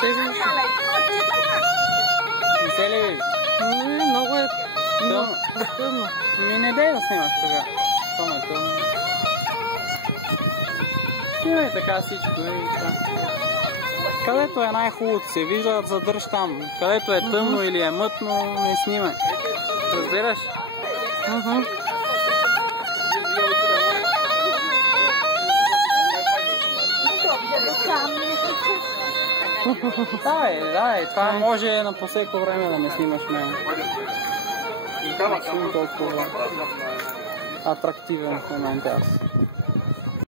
се вижда. Не се ли вижда? Много е тъмно. Ми не дай да снимаш тогава. Това е тъмно. Снимай така всичко. Където е най-хубавото се вижда, задържи там. Където е тъмно или е мътно, не снимай. Разбираш? Давай, това може на по всеко време да ме снимаш мен. Не съм толкова атрактивен в момента аз.